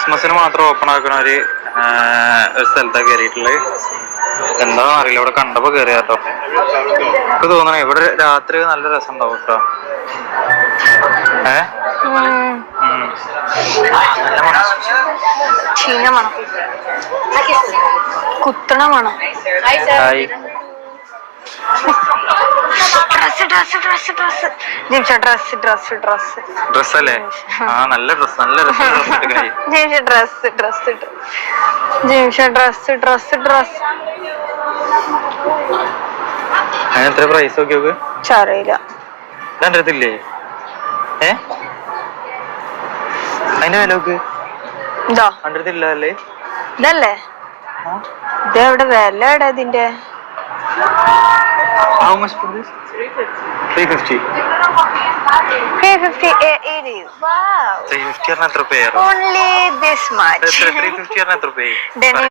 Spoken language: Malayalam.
ക്രിസ്മസിന് മാത്രം ഓപ്പൺ ആക്കണ ഒരു സ്ഥലത്താണ് കയറിയിട്ടുള്ളത്. എന്താണെന്ന് അറിയില്ല, ഇവിടെ കണ്ടപ്പോ കയറിയാട്ടോ. എനിക്ക് തോന്നണേ ഇവിടെ രാത്രി നല്ല രസം ഉണ്ടാവും കേട്ടോ. കുത്തണ മണം. ഡ്രസ്സല്ലേ? ആ നല്ല ഡ്രസ്, നല്ല രസം. അതിനെത്ര പ്രൈസ് നോക്കി നോക്ക്. അറിയില്ല. എന്റെ അടുത്തില്ലേ? അതിന്റെ വില നോക്ക്. ഇതോ എന്റെ അടുത്തില്ല അല്ലേ? ഇതല്ലേ? ഇതെവിടെ വില എവിടെ ഇതിന്റെ? How much for this? 350. 350. It is. Wow. 350 എത്ര രൂപ? Only this much. 350 എത്ര രൂപ?